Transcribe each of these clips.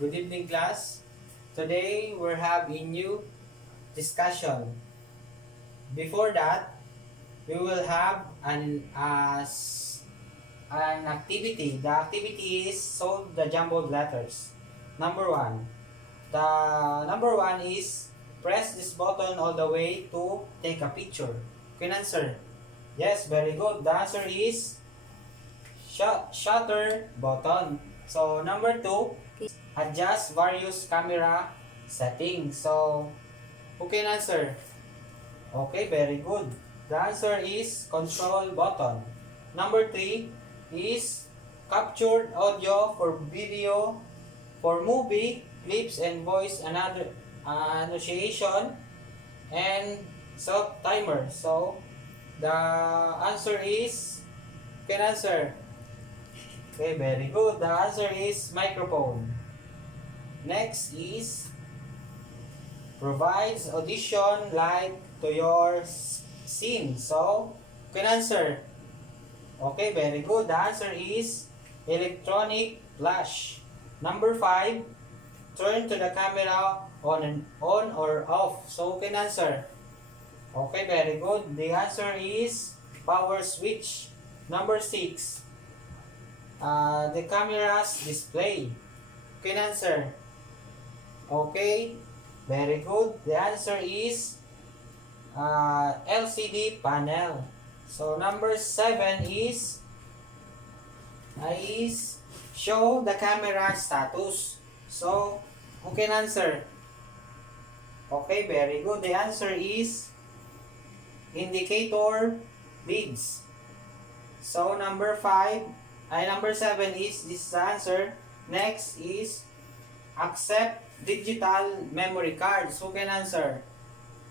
Good evening, class. Today we're having new discussion. Before that, we will have an activity. The activity is solve the jumbled letters. Number one. The number one is press this button all the way to take a picture. Can answer? Yes, very good. The answer is shutter button. So number two, adjust various camera settings. So who can answer? Okay, very good. The answer is control button. Number three is captured audio for video, for movie, clips and voice, another annotation, and self timer. So the answer is, can answer? Okay, very good. The answer is microphone. Next is provides audition light to your scene. So, can answer? Okay, very good. The answer is electronic flash. Number 5, turn to the camera on or off. So, can answer? Okay, very good. The answer is power switch. Number 6, the camera's display. Can answer? Okay, very good. The answer is LCD panel. So number 7 is show the camera status. So who can answer? Okay, very good. The answer is indicator leads. So number 7 is this answer. Next is accept digital memory cards. Who can answer?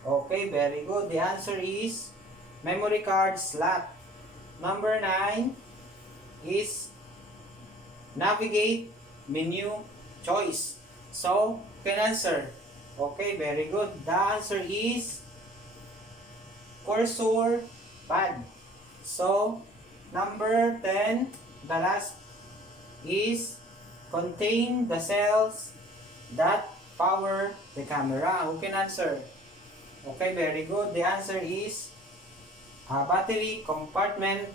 Okay, very good. The answer is memory card slot. Number 9 is navigate menu choice. So, can answer? Okay, very good. The answer is cursor pad. So, number 10, the last is contain the cells that power the camera. Who can answer? Okay, very good. The answer is battery compartment.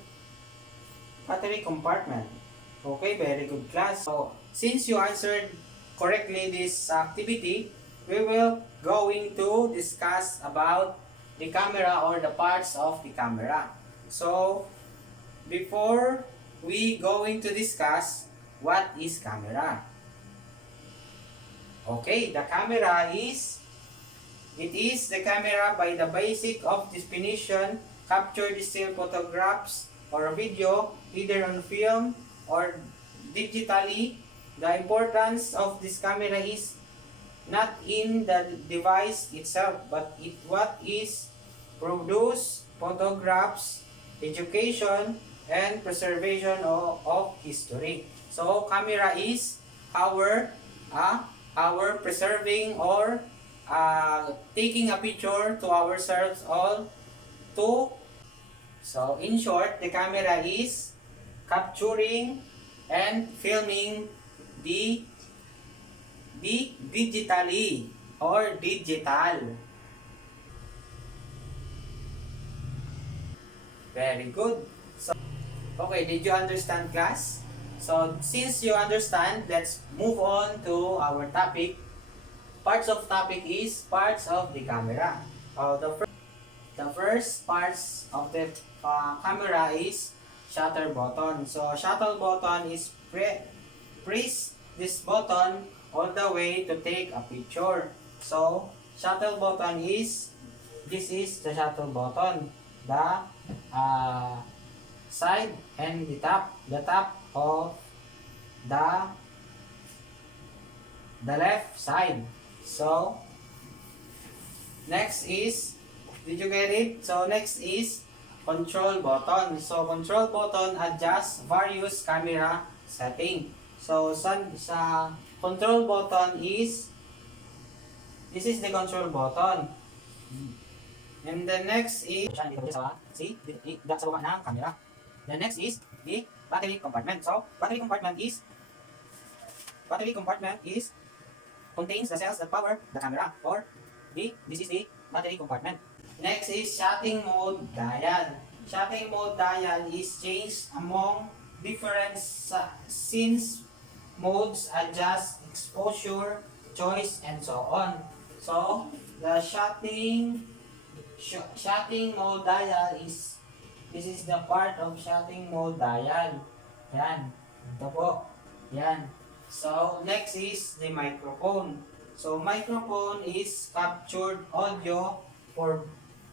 Okay, very good, class. So, since you answered correctly this activity, we will going to discuss about the camera or the parts of the camera. So, before we going to discuss what is camera. Okay, the camera is, it is the camera by the basic of definition, capture the still photographs or video either on film or digitally. The importance of this camera is not in the device itself, but what is produce photographs, education, and preservation of history. So camera is our preserving or taking a picture to ourselves all to. So in short, the camera is capturing and filming the digitally or digital. Very good. So, okay, did you understand, class? So since you understand, let's move on to our topic. Parts of topic is parts of the camera. The first parts of the camera is shutter button. So shutter button is press this button all the way to take a picture. So shutter button is, this is the shutter button. The side and the top of the left side. So next is, did you get it? So next is control button. So control button adjust various camera setting. So sa control button is, this is the control button. And the next is, see, sa baba ng camera. The next is the battery compartment. So battery compartment is contains the cells that power the camera, or this is the battery compartment. Next is shutting mode dial. Shutting mode dial is changed among different scenes modes, adjust exposure, choice, and so on. So the shutting mode dial is, this is the part of shutting mode dial. Yan. Ito po. Yan. So next is the microphone. So microphone is captured audio for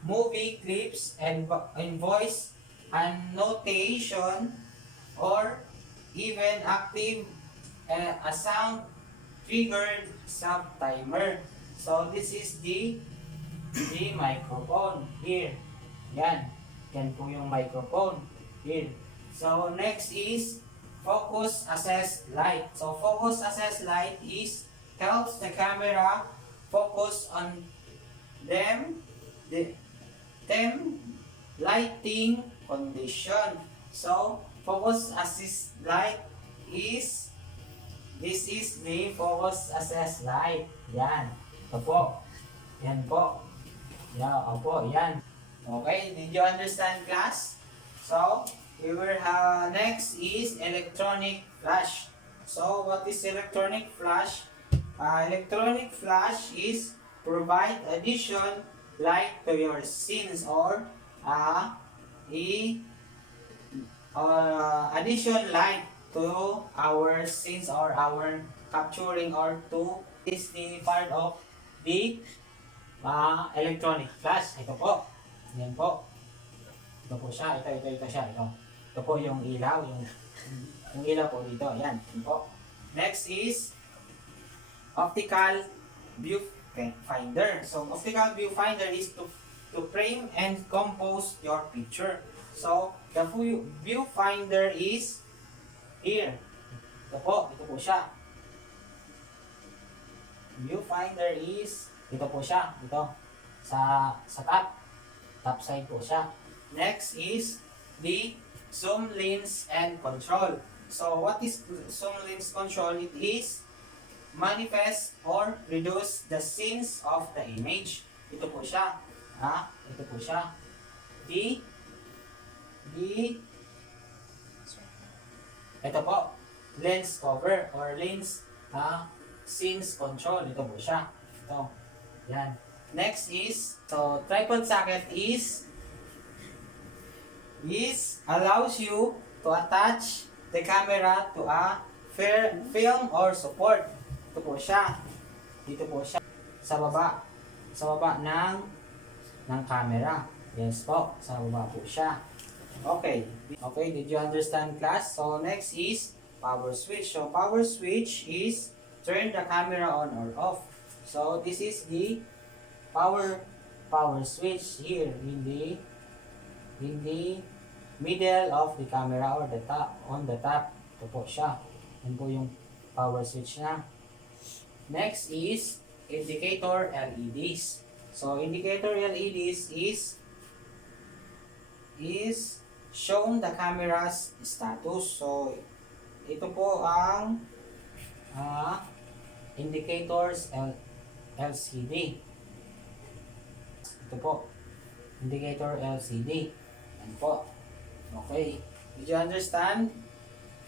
movie clips and voice annotation, or even active a sound triggered sub timer. So this is the microphone here. Yan. Yan po yung microphone here. So next is focus assess light. So focus assess light is helps the camera focus on them lighting condition. So focus assist light is, this is the focus assess light. Yan. Ito po. Yan po. Yan. Opo. Yan. Okay. Did you understand, class? So we will have next is electronic flash. So what is electronic flash? Electronic flash is provide addition light to your scenes, or addition light to our scenes or our capturing, or to is the part of the electronic flash. Ito po. Yan po. Ito po siya. Ito siya. Ito po yung ilaw. Yung ilaw po dito. Yan. Yan po. Next is optical viewfinder. So optical viewfinder is to frame and compose your picture. So the viewfinder is here. Ito po siya. Viewfinder is ito po siya. Ito sa top side po siya. Next is the zoom lens and control. So what is zoom lens control? It is manifest or reduce the scenes of the image. Ito po siya. Ito po siya. Ito po, lens cover or lens scenes control. Ito po siya. Ito. Yan. Next is, so tripod socket is allows you to attach the camera to a film or support. Ito po siya. Dito po siya. Sa baba ng camera. Yes po. Sa baba po siya. Okay. Okay, did you understand, class? So next is power switch. So power switch is turn the camera on or off. So this is the power switch here in the middle of the camera, or the top, on the top. Ito po siya. Yan po yung power switch na. Next is indicator LEDs. So indicator LEDs is shown the camera's status. So ito po ang indicators LCD. Ito po, indicator LCD. Yan po. Okay. Did you understand?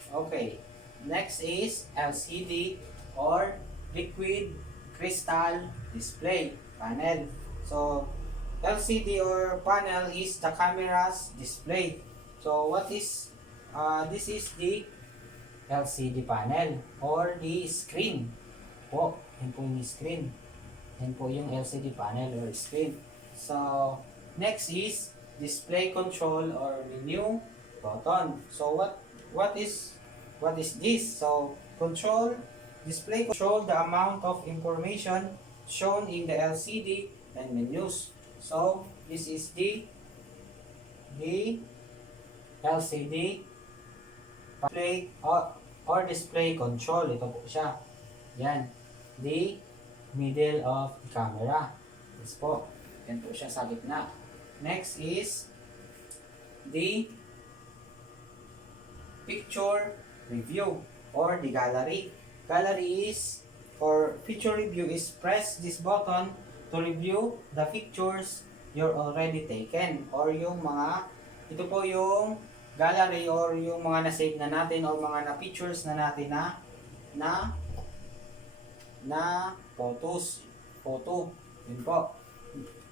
Okay. Next is LCD or liquid crystal display panel. So LCD or panel is the camera's display. So what is this is the LCD panel or the screen po. Yan po yung screen. Yan po yung LCD panel or screen. So next is display control or menu button. So what is this? So display control the amount of information shown in the LCD and menus. So this is the LCD display or display control. Ito po siya. Yan. The middle of the camera. Yes po. Yan po siya sa gitna. Next is the picture review or the gallery. Gallery is for picture review is press this button to review the pictures you're already taken, or yung mga, ito po yung gallery or yung mga na-save na natin or mga na-pictures na natin na photos. Photo. Yun po.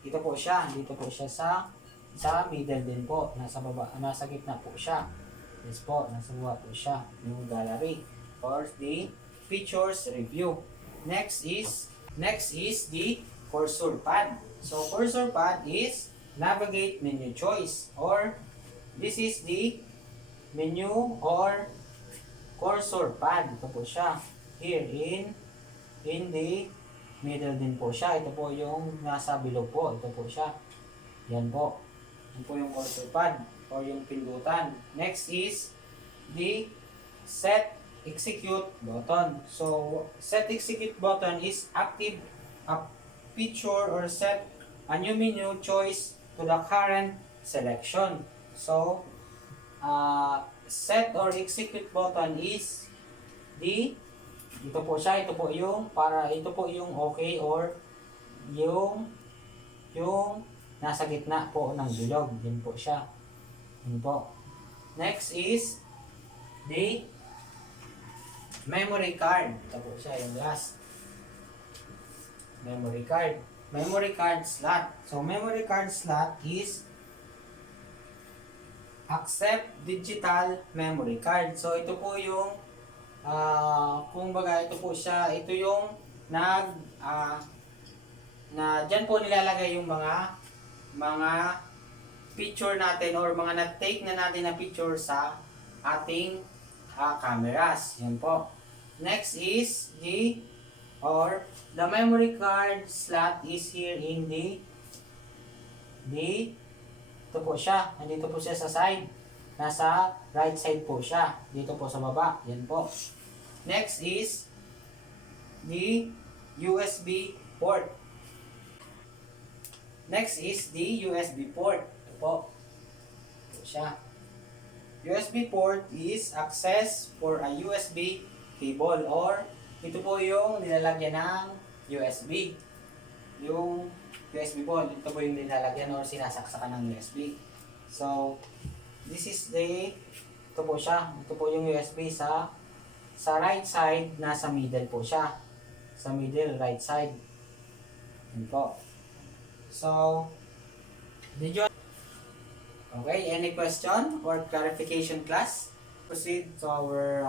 Ito po siya. Dito po siya sa middle din po. Nasa baba, nasa gitna po siya. Yes po, nasa baba po siya. Yung gallery or the pictures review. Next is the cursor pad. So cursor pad is navigate menu choice, or this is the menu or cursor pad. Ito po siya. Here in the middle din po siya. Ito po yung nasa below po. Ito po siya. Yan po. Yan po yung cursor pad or yung pindutan. Next is the set execute button. So set execute button is active a feature or set a new menu choice to the current selection. So set or execute button is ito po siya, ito po yung okay or yung nasa gitna po ng bilog. Din po siya. Yun po. Next is the memory card. Ito po siya, yung last. Memory card. Memory card slot. So memory card slot is accept digital memory card. So ito po yung kumbaga ito po siya, ito yung na diyan po nilalagay yung mga picture natin or mga na-take na natin na picture sa ating cameras. Yan po. Next is the memory card slot is here in ito po siya. Nandito po siya sa side. Nasa right side po siya. Dito po sa baba. Yan po. Next is the USB port. Next is the USB port. Ito po. Ito siya. USB port is access for a USB cable, or ito po yung nilalagyan ng USB. Yung USB po, ito po yung nilalagyan or sinasaksakan ng USB. So, this is ito po siya. Ito po yung USB sa right side, nasa middle po siya. Sa middle, right side. Yan po. So, okay, any question or clarification, class? Proceed to our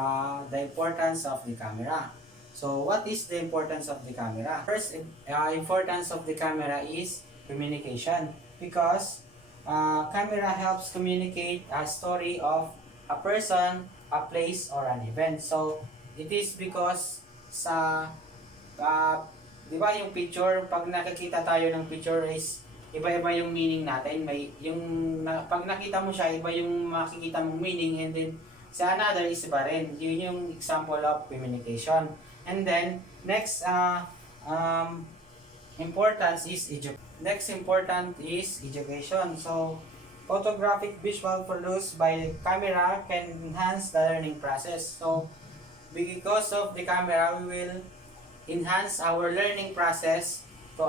the importance of the camera. So, what is the importance of the camera? First, importance of the camera is communication, because camera helps communicate a story of a person, a place, or an event. So, it is because di ba yung picture, pag nakikita tayo ng picture is iba-iba yung meaning natin. Pag nakita mo siya, iba yung makikita mong meaning, and then sa another is iba rin. Yun yung example of communication. And then, next importance is Next important is education. So, photographic visual produced by camera can enhance the learning process. So, because of the camera, we will enhance our learning process to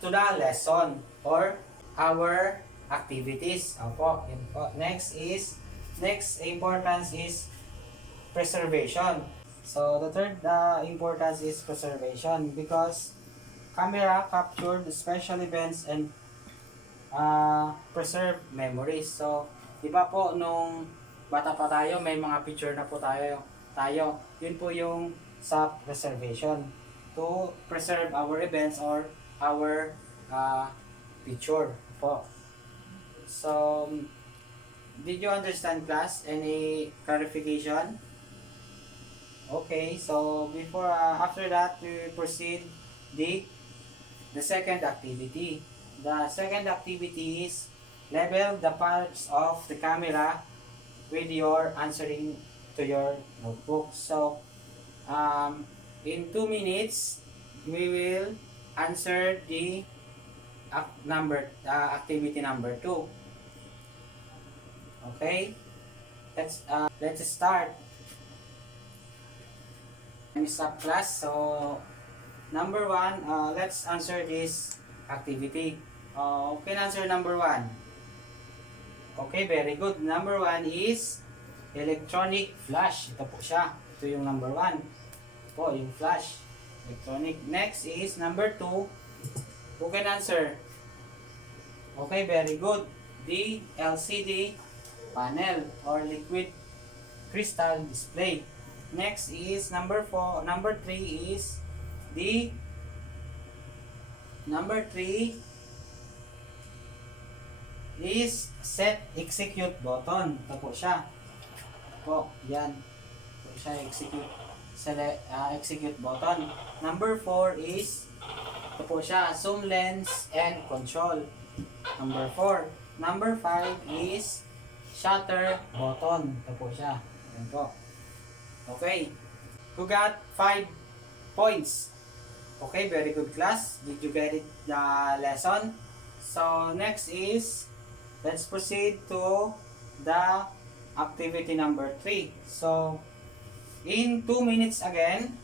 to the lesson or our activities. Opo, yun po. Next importance is preservation. So the third importance is preservation, because camera captured special events and preserve memories. So, iba po nung bata pa tayo, may mga picture na po tayo. Yun po yung sa preservation, to preserve our events or our picture po. So, did you understand, class? Any clarification? Okay, so after that, we will proceed the second activity. The second activity is label the parts of the camera with your answering to your notebook. So, in 2 minutes, we will answer the activity number 2. Okay, let's start. time is up, class. So, number 1, let's answer this activity. Okay, answer number 1. Okay, very good. Number 1 is electronic flash. Ito po siya. Ito yung number 1. Ito po, yung flash. Electronic. Next is number 2. Who can answer? Okay, very good. The LCD panel or liquid crystal display. Next is number 4. Number 3 is the number 3 is set execute button. Ito po siya. Ito po, yan. Ito siya execute button. Number 4 is ito po siya, zoom lens and control. Number 4. Number 5 is shutter button. Ito po siya. Yan po. Okay. Who got 5 points? Okay, very good, class. Did you get it, the lesson? So, next is, let's proceed to the activity number 3. So, in 2 minutes again,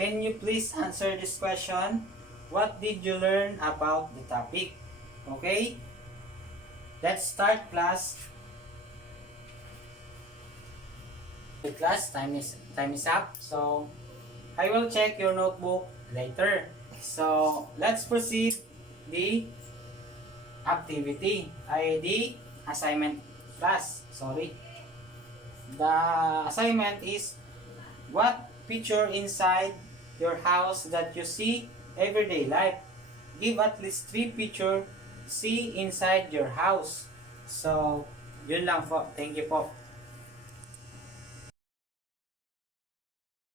can you please answer this question? What did you learn about the topic? Okay? Let's start, class. Okay, class, time is up. So, I will check your notebook later. So, let's proceed the activity. The assignment, class. Sorry. The assignment is, what picture inside your house that you see everyday life? Give at least 3 picture see inside your house. So, yun lang po. Thank you po.